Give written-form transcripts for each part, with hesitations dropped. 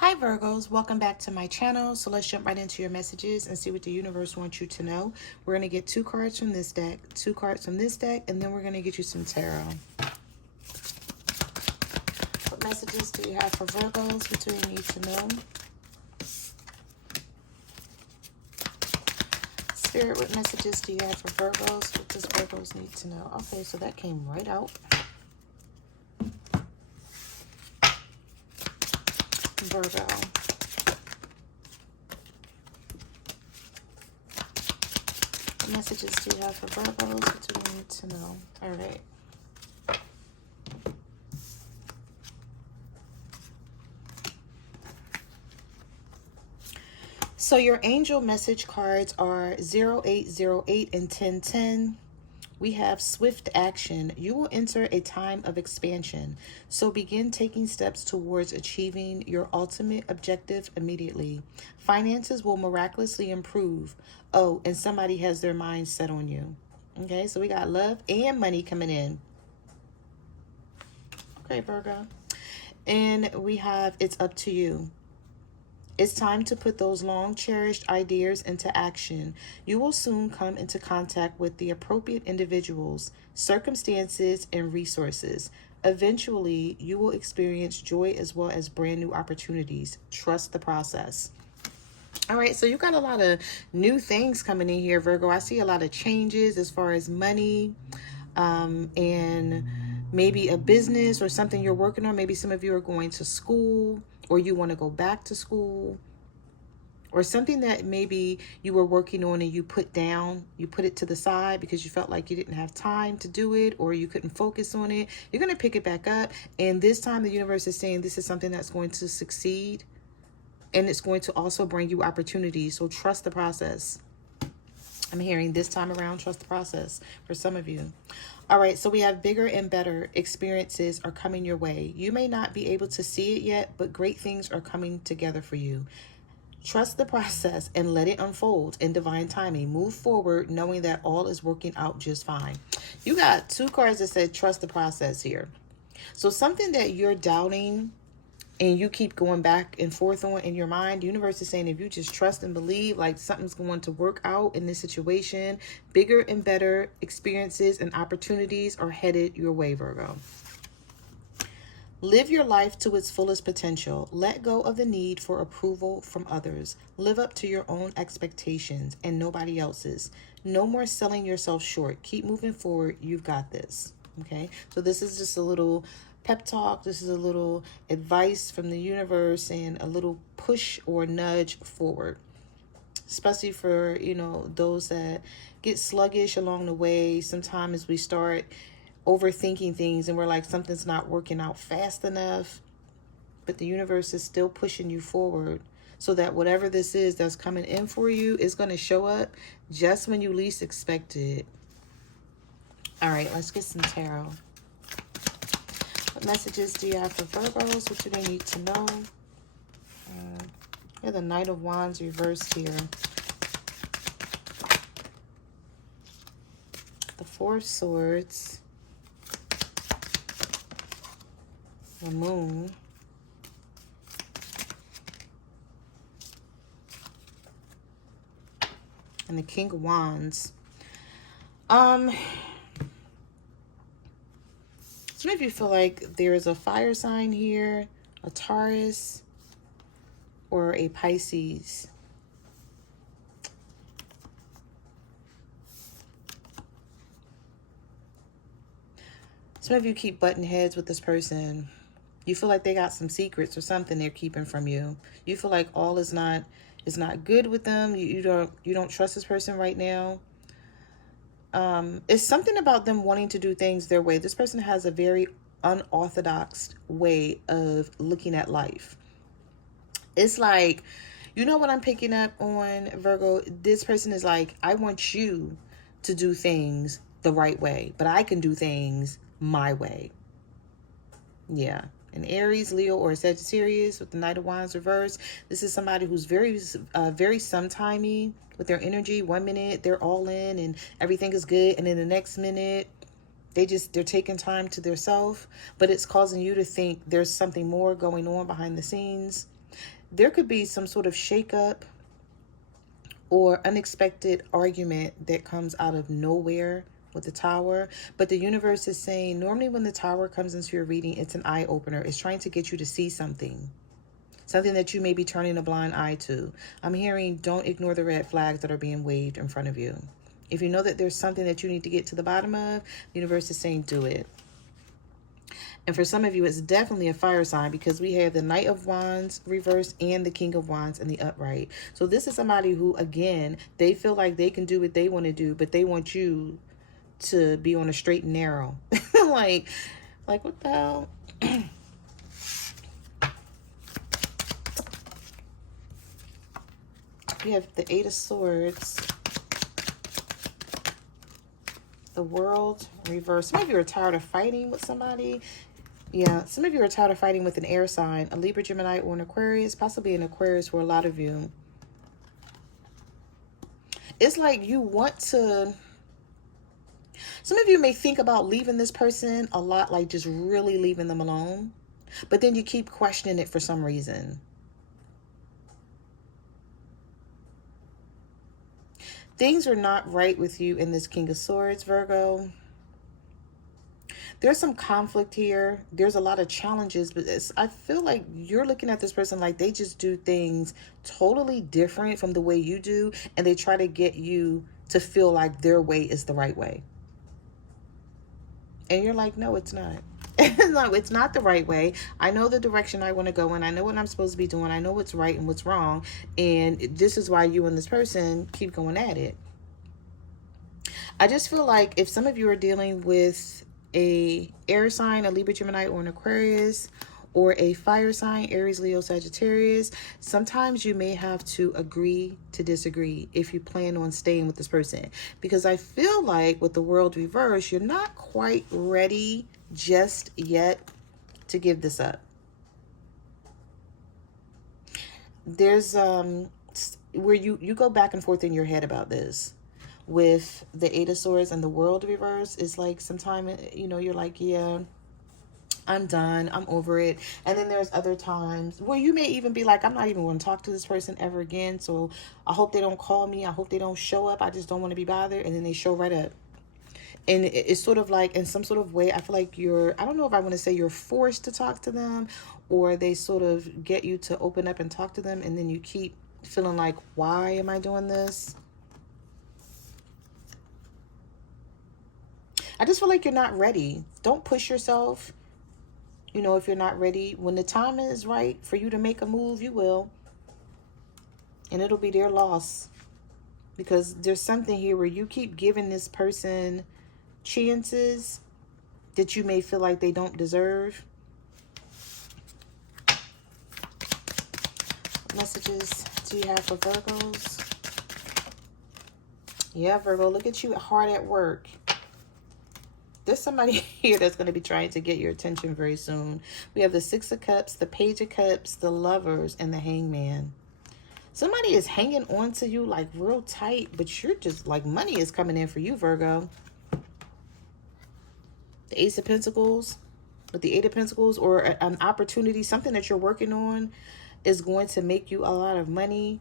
Hi Virgos, welcome back to my channel. So let's jump right into your messages and see what the universe wants you to know. We're going to get two cards from this deck, two cards from this deck, and then we're going to get you some tarot. What messages do you have for Virgos? What do you need to know? Spirit, what messages do you have for Virgos? What does Virgos need to know? Okay, so that came right out. Virgo. What messages do you have for Virgos? What do you need to know? All right. So your angel message cards are 0808 and 1010. We have swift action. You will enter a time of expansion. So begin taking steps towards achieving your ultimate objective immediately. Finances will miraculously improve. Oh, and somebody has their mind set on you. Okay, so we got love and money coming in. Okay, Virgo. And we have it's up to you. It's time to put those long cherished ideas into action. You will soon come into contact with the appropriate individuals, circumstances, and resources. Eventually, you will experience joy as well as brand new opportunities. Trust the process. All right, so you got a lot of new things coming in here, Virgo. I see a lot of changes as far as money and maybe a business or something you're working on. Maybe some of you are going to school, or you want to go back to school, or something that maybe you were working on and you put down, you put it to the side because you felt like you didn't have time to do it or you couldn't focus on it. You're going to pick it back up. And this time the universe is saying this is something that's going to succeed, and it's going to also bring you opportunities. So trust the process. I'm hearing this time around, trust the process for some of you. All right, so we have bigger and better experiences are coming your way. You may not be able to see it yet, but great things are coming together for you. Trust the process and let it unfold in divine timing. Move forward knowing that all is working out just fine. You got two cards that said trust the process here. So something that you're doubting and you keep going back and forth on in your mind, the universe is saying if you just trust and believe, like something's going to work out in this situation, bigger and better experiences and opportunities are headed your way, Virgo. Live your life to its fullest potential. Let go of the need for approval from others. Live up to your own expectations and nobody else's. No more selling yourself short. Keep moving forward. You've got this. Okay, so this is just a little pep talk. This is a little advice from the universe and a little push or nudge forward, especially for, you know, those that get sluggish along the way. Sometimes we start overthinking things and we're like, something's not working out fast enough, but the universe is still pushing you forward so that whatever this is that's coming in for you is going to show up just when you least expect it. All right, let's get some tarot. What messages do you have for Virgos? What do they need to know? Yeah, the Knight of Wands reversed here. The Four of Swords. The Moon. And the King of Wands. Some of you feel like there is a fire sign here, a Taurus, or a Pisces. Some of you keep butting heads with this person. You feel like they got some secrets or something they're keeping from you. You feel like all is not good with them. You don't trust this person right now. It's something about them wanting to do things their way. This person has a very unorthodox way of looking at life. It's like, you know what I'm picking up on, Virgo? This person is like, I want you to do things the right way, but I can do things my way. Yeah. An Aries, Leo, or a Sagittarius with the Knight of Wands reverse. This is somebody who's very sometimey with their energy. 1 minute they're all in and everything is good, and then the next minute they're taking time to themselves, but it's causing you to think there's something more going on behind the scenes. There could be some sort of shakeup or unexpected argument that comes out of nowhere with the Tower. But the universe is saying, normally when the Tower comes into your reading, it's an eye opener. It's trying to get you to see something that you may be turning a blind eye to. I'm hearing, don't ignore the red flags that are being waved in front of you. If you know that there's something that you need to get to the bottom of, the universe is saying, do it. And for some of you, it's definitely a fire sign, because we have the Knight of Wands reversed and the King of Wands in the upright. So this is somebody who, again, they feel like they can do what they want to do, but they want you to be on a straight and narrow. like what the hell? We have the Eight of Swords, the World reversed. Some of you are tired of fighting with somebody. Yeah, some of you are tired of fighting with an air sign, a Libra, Gemini, or an Aquarius, possibly an Aquarius for a lot of you. It's like you want to... Some of you may think about leaving this person a lot, like just really leaving them alone. But then you keep questioning it for some reason. Things are not right with you in this King of Swords, Virgo. There's some conflict here. There's a lot of challenges, but I feel like you're looking at this person like they just do things totally different from the way you do, and they try to get you to feel like their way is the right way. And you're like, no, it's not. No, it's not the right way. I know the direction I want to go in. I know what I'm supposed to be doing. I know what's right and what's wrong. And this is why you and this person keep going at it. I just feel like if some of you are dealing with a air sign, a Libra, Gemini, or an Aquarius, or a fire sign, Aries, Leo, Sagittarius, sometimes you may have to agree to disagree if you plan on staying with this person. Because I feel like with the World reverse, you're not quite ready just yet to give this up. There's where you go back and forth in your head about this. With the Eight of Swords and the World reverse, it's like sometimes, you know, you're like, yeah, I'm done, I'm over it. And then there's other times where you may even be like, I'm not even going to talk to this person ever again, so I hope they don't call me, I hope they don't show up, I just don't want to be bothered. And then they show right up. And it's sort of like, in some sort of way, I feel like I don't know if I want to say you're forced to talk to them, or they sort of get you to open up and talk to them, and then you keep feeling like, why am I doing this? I just feel like you're not ready. Don't push yourself. You know, if you're not ready, when the time is right for you to make a move, you will. And it'll be their loss. Because there's something here where you keep giving this person chances that you may feel like they don't deserve. What messages do you have for Virgos? Yeah, Virgo, look at you hard at work. There's somebody here that's going to be trying to get your attention very soon. We have the Six of Cups, the Page of Cups, the Lovers, and the Hangman. Somebody is hanging on to you like real tight, but you're just like, money is coming in for you, Virgo. The Ace of Pentacles with the Eight of Pentacles, or an opportunity, something that you're working on is going to make you a lot of money.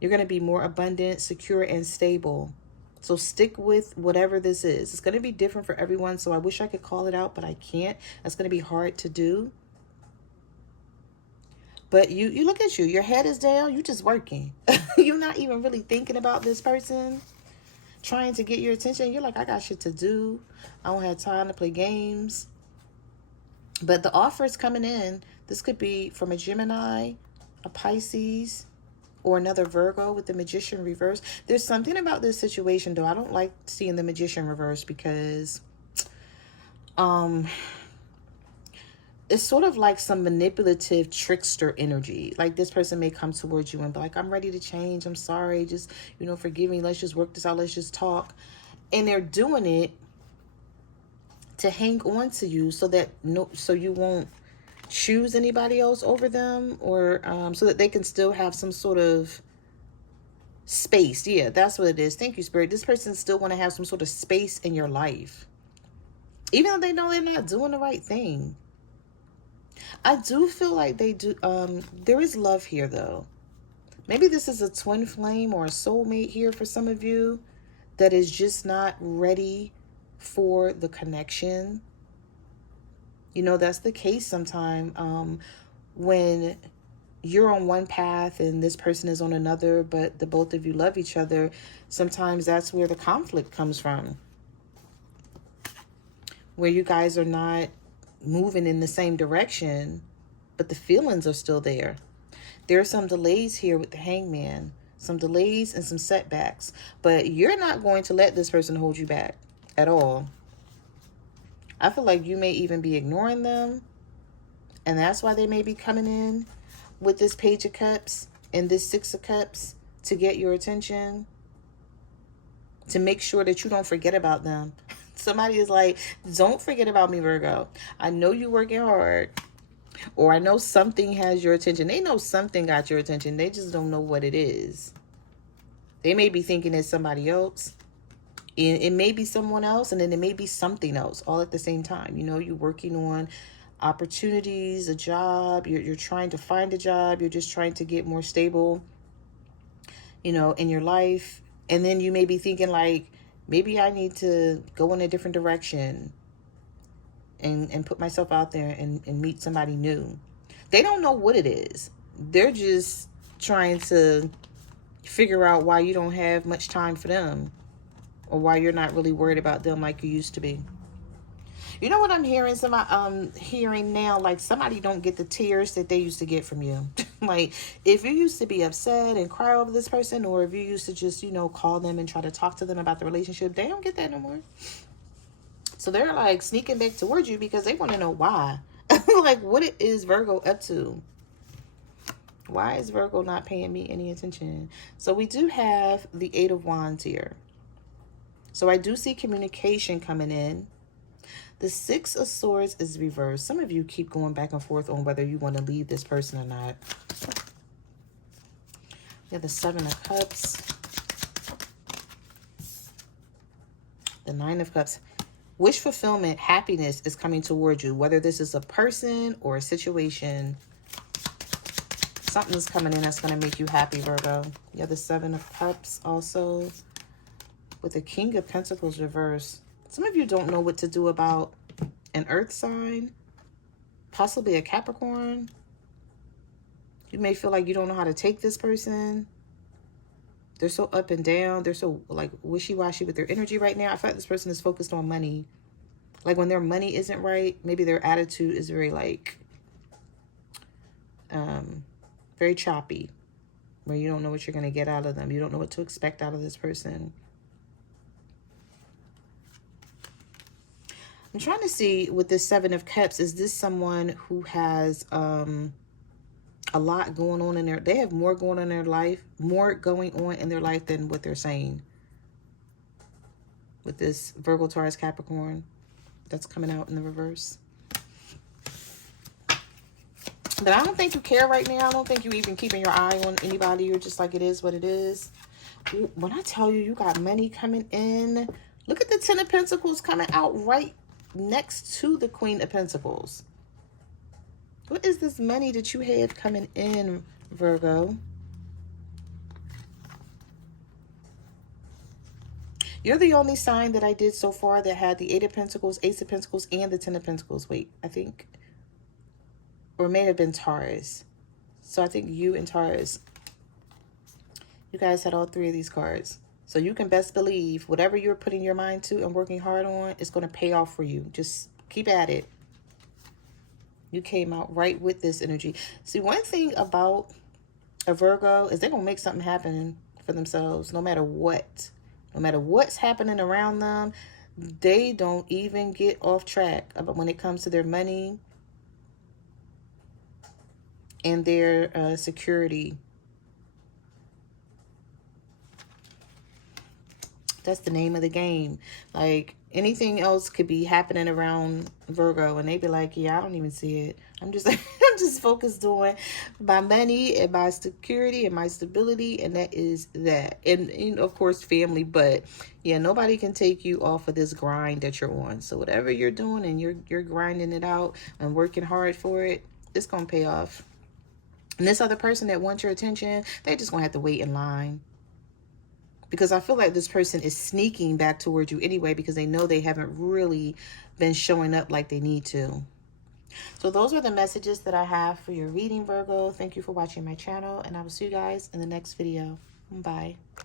You're going to be more abundant, secure, and stable. So stick with whatever this is. It's going to be different for everyone. So I wish I could call it out, but I can't. That's going to be hard to do. But you look at you. Your head is down. You're just working. You're not even really thinking about this person trying to get your attention. You're like, I got shit to do. I don't have time to play games. But the offer is coming in. This could be from a Gemini, a Pisces, or another Virgo with the Magician reverse. There's something about this situation, though. I don't like seeing the Magician reverse because it's sort of like some manipulative trickster energy. Like this person may come towards you and be like, I'm ready to change. I'm sorry. Just, you know, forgive me. Let's just work this out. Let's just talk. And they're doing it to hang on to you so you won't choose anybody else over them, or so that they can still have some sort of space. Yeah, that's what it is. Thank you, Spirit. This person still want to have some sort of space in your life, even though they know they're not doing the right thing. I do feel like they do. There is love here, though. Maybe this is a twin flame or a soulmate here for some of you that is just not ready for the connection. You know, that's the case sometimes when you're on one path and this person is on another, but the both of you love each other. Sometimes that's where the conflict comes from, where you guys are not moving in the same direction, but the feelings are still there. There are some delays here with the hangman, some delays and some setbacks, but you're not going to let this person hold you back at all. I feel like you may even be ignoring them, and that's why they may be coming in with this Page of Cups and this Six of Cups to get your attention, to make sure that you don't forget about them. Somebody is like, don't forget about me, Virgo. I know you're working hard, or I know something has your attention. They know something got your attention. They just don't know what it is. They may be thinking it's somebody else. It may be someone else, and then it may be something else all at the same time. You know, you're working on opportunities, a job. You're trying to find a job. You're just trying to get more stable, you know, in your life. And then you may be thinking like, maybe I need to go in a different direction and put myself out there and meet somebody new. They don't know what it is. They're just trying to figure out why you don't have much time for them, or why you're not really worried about them like you used to be. You know what I'm hearing? Hearing now, like somebody don't get the tears that they used to get from you. Like if you used to be upset and cry over this person, or if you used to just, you know, call them and try to talk to them about the relationship, they don't get that no more. So they're like sneaking back towards you because they want to know why. Like, what is Virgo up to? Why is Virgo not paying me any attention? So we do have the Eight of Wands here. So I do see communication coming in. The Six of Swords is reversed. Some of you keep going back and forth on whether you want to leave this person or not. We have the Seven of Cups. The Nine of Cups. Wish fulfillment, happiness is coming towards you, whether this is a person or a situation. Something's coming in that's going to make you happy, Virgo. You have the Seven of Cups also with the King of Pentacles reversed. Some of you don't know what to do about an earth sign, possibly a Capricorn. You may feel like you don't know how to take this person. They're so up and down. They're so like wishy-washy with their energy right now. I feel like this person is focused on money. Like when their money isn't right, maybe their attitude is very like, very choppy, where you don't know what you're going to get out of them. You don't know what to expect out of this person. I'm trying to see with this Seven of Cups, is this someone who has a lot going on in their, they have more going on in their life, more going on in their life than what they're saying. With this Virgo, Taurus, Capricorn, that's coming out in the reverse. But I don't think you care right now. I don't think you're even keeping your eye on anybody. You're just like, it is what it is. When I tell you, you got money coming in. Look at the Ten of Pentacles coming out right next to the Queen of Pentacles. What is this money that you have coming in, Virgo? You're the only sign that I did so far that had the Eight of Pentacles, Ace of Pentacles, and the Ten of Pentacles. Wait, I think. Or it may have been Taurus. So I think you and Taurus, you guys had all three of these cards. So you can best believe whatever you're putting your mind to and working hard on is going to pay off for you. Just keep at it. You came out right with this energy. See, one thing about a Virgo is they're going to make something happen for themselves no matter what. No matter what's happening around them, they don't even get off track about when it comes to their money and their security. That's the name of the game. Like anything else could be happening around Virgo and they be like, yeah, I don't even see it. I'm just I'm just focused on my money and my security and my stability, and that is that. And of course, family. But yeah, nobody can take you off of this grind that you're on. So whatever you're doing and you're grinding it out and working hard for it, it's gonna pay off. And this other person that wants your attention, they just gonna have to wait in line. Because I feel like this person is sneaking back towards you anyway, because they know they haven't really been showing up like they need to. So those are the messages that I have for your reading, Virgo. Thank you for watching my channel, and I will see you guys in the next video. Bye.